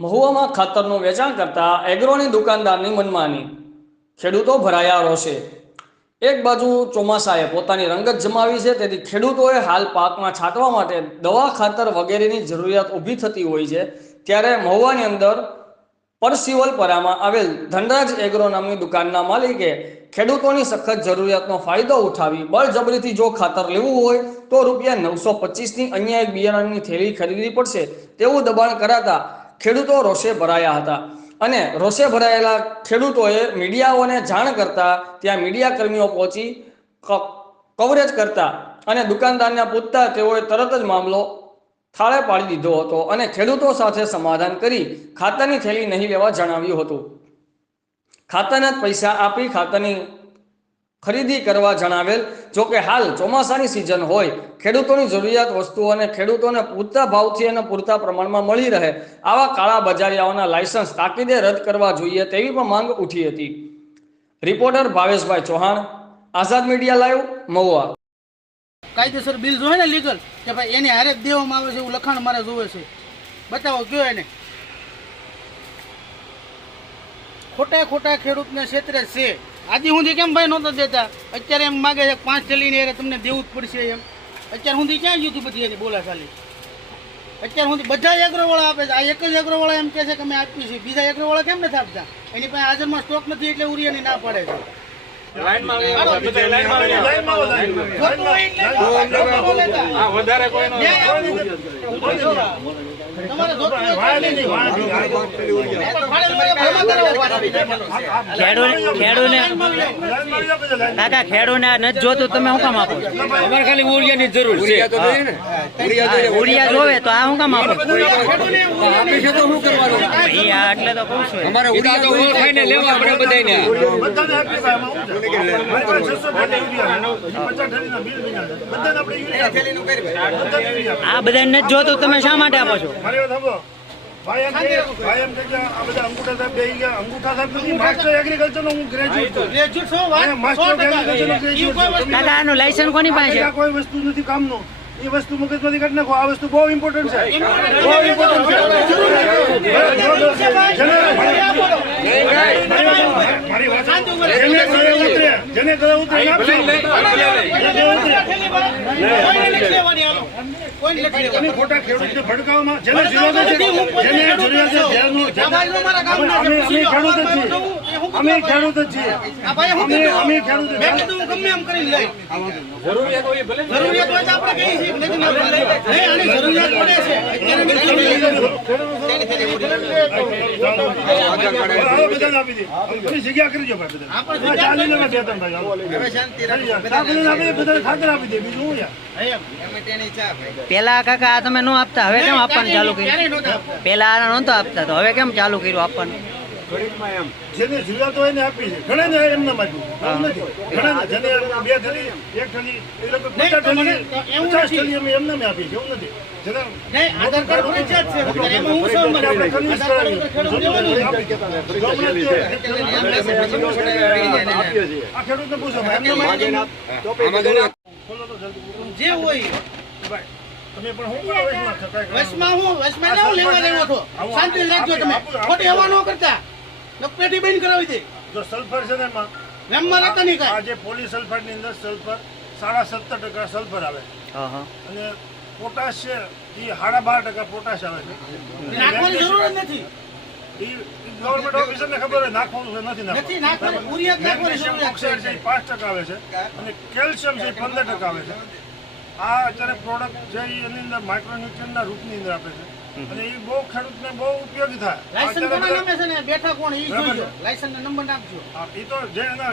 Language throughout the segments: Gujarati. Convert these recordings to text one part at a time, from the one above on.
મહુવામાં ખાતરનું વેચાણ કરતા એગ્રોની દુકાનદારની મનમાની. ખેડૂતો ભરાયા રોષે. એક બાજુ ચોમાસાએ પોતાની રંગત જમાવી છે, તેથી ખેડૂતોએ હાલ પાકમાં છાંટવા માટે દવા ખાતર વગેરેની જરૂરિયાત ઊભી થતી હોય છે, ત્યારે મહુવાની અંદર પરસિવલપરામાં આવેલ ધનરાજ એગ્રો નામની દુકાનના માલિકે ખેડૂતોની સખત જરૂરિયાતનો ફાયદો ઉઠાવી બળજબરીથી જો ખાતર લેવું હોય, તો રૂપિયા નવસો પચીસની અન્ય એક બિયારણની થેલી ખરીદવી પડશે. તેવું દબાણ કરાતા ખેડૂતો રોષે ભરાયા હતા. અને રોષે ભરાયેલા ખેડૂતોએ મીડિયાઓને જાણ કરતા ત્યાં મીડિયા કર્મીઓ પહોંચી કવરેજ કરતા અને દુકાનદારને પૂછતા તેઓએ તરત જ મામલો થાળે પાડી દીધો હતો અને ખેડૂતો સાથે સમાધાન કરી ખાતાની થેલી નહીં લેવા જણાવ્યું હતું. ખાતાના જ પૈસા આપી ખાતરની ખરીદી કરવા જણાવેલ, જો કે હાલ ચોમાસાની સિઝન હોય, ખેડૂતોની જરૂરિયાત વસ્તુઓને ખેડૂતોને પૂરતા ભાવથી અને પૂરતા પ્રમાણમાં મળી રહે, આવા કાળા બજારિયાઓના લાયસન્સ તાકીદે રદ કરવા જોઈએ તેવી પણ માંગ ઉઠી હતી. Reporter Bhaveshbhai Chauhan, Azad media live, Mahuva. કાયદેસર બિલ જોવે ને લીગલ કે ભાઈ એને હારે દેવામાં આવે છે એવું લખાણ મારે જોવે છે. બતાવો, કયો એને? ખોટા ખોટા ખેડૂતને ક્ષેત્રે છે. આજે સુધી કેમ ભાઈ નહોતા દેતા? અત્યારે એમ માગે છે, પાંચ ચલીને અરે તમને દેવું જ પડશે એમ. અત્યારે સુધી ક્યાં ગયું બધી એની બોલા ખાલી અત્યારે સુધી બધા એગ્રોવાળા આપે છે. આ એક જ એગ્રોવાળા એમ કહે છે કે અમે આપ્યું છે બીજા એગ્રોવાળા કેમ નથી આપતા? એની પાસે હાજરમાં સ્ટોક નથી એટલે ઉરિયાની ના પાડે છે. તમારે. ખેડૂત ખેડૂને કાકા ખેડૂને આ નથી જોતું તમે શું કામ આપો છો? અમારે ખાલી ઉરિયાની ની જરૂર છે હા, ઉડિયા જોવે તો આ શું કામ આપો એટલે તો કહું છું અમારે ઉરિયા તો ઓળખાઈને લેવા આપણે બધાને આ બધાને નથી જોતું તમે શા માટે આપો છો મારી વાત સાંભળો. ભાઈ એમ કહે- ભાઈ એમ કહે કે આ બધા અંગૂઠા સાહેબ બેસી ગયા. અંગૂઠા સાહેબ નથી, માસ્ટર એગ્રીકલ્ચરનો હું ગ્રેજ્યુએટ છો, માસ્ટર સો ટકા. એગ્રીકલ્ચરનો ઈ ગ્રેજ્યુએટ કોઈ વસ્તુ લાયસન્સ કોની પાસે કોઈ વસ્તુ નથી કામનું એ વસ્તુ મગજમાંથી કાઢી નાખો આ વસ્તુ બહુ ઇમ્પોર્ટન્ટ છે બહુ ઇમ્પોર્ટન્ટ છે એને આપજો. કોઈને નથી લેવાની. અને ખોટા ખેડૂતને ભડકાવવામાં જેને જરૂરિયાત છે જેને છે છે. અમે ખેડૂત છીએ અમે ખેડૂત જ છીએ આ અમે અમે ખેડૂત મેં કીધું ગમે એમ કરીને લઈ. જરૂરિયાત હોય તો આપણે કહીએ છીએ નહીં, આની જરૂરિયાત પડે છે પેલા કાકા તમે નો આપતા હવે કેમ આપવાનું ચાલુ કર્યું પેલા આ નહોતો આપતા તો હવે કેમ ચાલુ કર્યું આપવાનું જેને જીવાતો હોય એને આપી છે. ઘણા ને એમને આપ્યું એવું નથી. ઘણા ને જેને બે થલી એક થલી એ લોકો પચાસ તો મને થેલી તો એવું પચાસ થલી અમે એમને મેં આપી છે. એવું નથી. જેને આધાર કાર્ડ ફરજિયાત છે. એમાં હું શું આપણે કન્વિન્સ કરાવી આ ખેડૂતને પૂછો ભાઈ એમને માહિતી જે હોય. તમે પણ હું. વચમાં હું વચમાં ના લેવા દેવો છો? શાંતિ રાખજો તમે. ખોટું એવા ન કરતા. નક પેટી બંધ કરાવી દે. જો સલ્ફર છે ને એમાં વેમમાં રહેતા નહીં આ કાંઈ જે પોલી સલ્ફરની અંદર સલ્ફર સાડા સત્તર ટકા સલ્ફર આવે. હા હા. અને પોટાશ છે એ સાડા બાર ટકા પોટાશ આવે છે. નાખવાની જરૂર જ નથી. એ ગવર્મેન્ટ ઓફિસરને ખબર હોય નાખવાનું છે નથી નથી નાખવાનું. મેગ્નેશિયમ ઓક્સાઇડ છે છે એ પાંચ ટકા આવે છે. અને કેલ્શિયમ છે એ પંદર ટકા આવે છે. આ અત્યારે પ્રોડક્ટ છે એની અંદર માઇક્રોન્યુટ્રિયનના રૂપની અંદર આપે છે. અને એ બહુ ખેડૂતને બહુ ઉપયોગી થાય. લાયસન્સ કોના છે ને? બેઠા કોણ? એ જોઈજો લાયસન્સ નંબર નાખજો હા, એ તો જે એના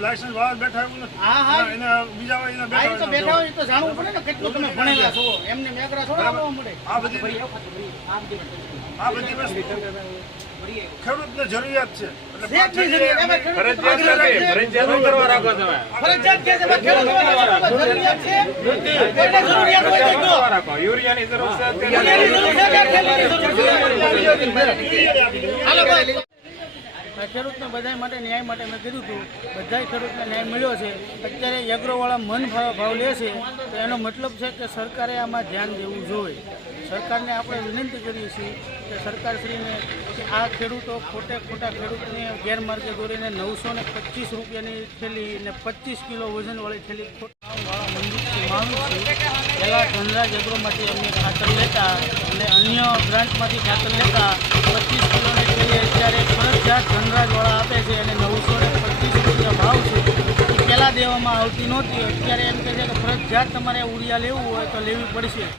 લાયસન્સ વાળા બેઠા એવું નથી. હા, હા. એના- બીજા હોય એના આ તો બેઠા બેઠા હોય હોય તો જાણવું પડે ને કેટલું તમે ભણેલા છો. એમને મેઘરા થોડા મળે. આ બધી આ બધી વસ્તુ. ખેડૂતને જરૂરિયાત છે. ખેડૂતને બધા માટે ન્યાય માટે મેં કીધું હતું બધા ખેડૂતને ન્યાય મળ્યો છે. અત્યારે એગ્રોવાળા મન ભાવ ભાવ લે છે તો એનો મતલબ છે કે સરકારે આમાં ધ્યાન દેવું જોઈએ. સરકારને આપણે વિનંતી કરીએ છીએ કે સરકારશ્રીને આ ખેડૂતો ખોટે ખોટા ખેડૂતને ગેરમાર્ગે દોરીને નવસો ને પચીસ રૂપિયાની થેલી ને પચીસ કિલો વજનવાળી થેલી ખોટાવાળા મંદિરથી માંગુ છું. પહેલાં ધનરાજ એગ્રોમાંથી અમે ખાતર લેતા અને અન્ય બ્રાન્ચમાંથી ખાતર લેતા પચીસ કિલોની થેલી અત્યારે ફરજિયાત ધનરાજવાળા આપે છે અને નવસો ને પચીસ રૂપિયા ભાવ છે. પહેલાં દેવામાં આવતી નહોતી. અત્યારે એમ કહે છે કે ફરજિયાત તમારે ઉડિયા લેવું હોય તો લેવી પડશે.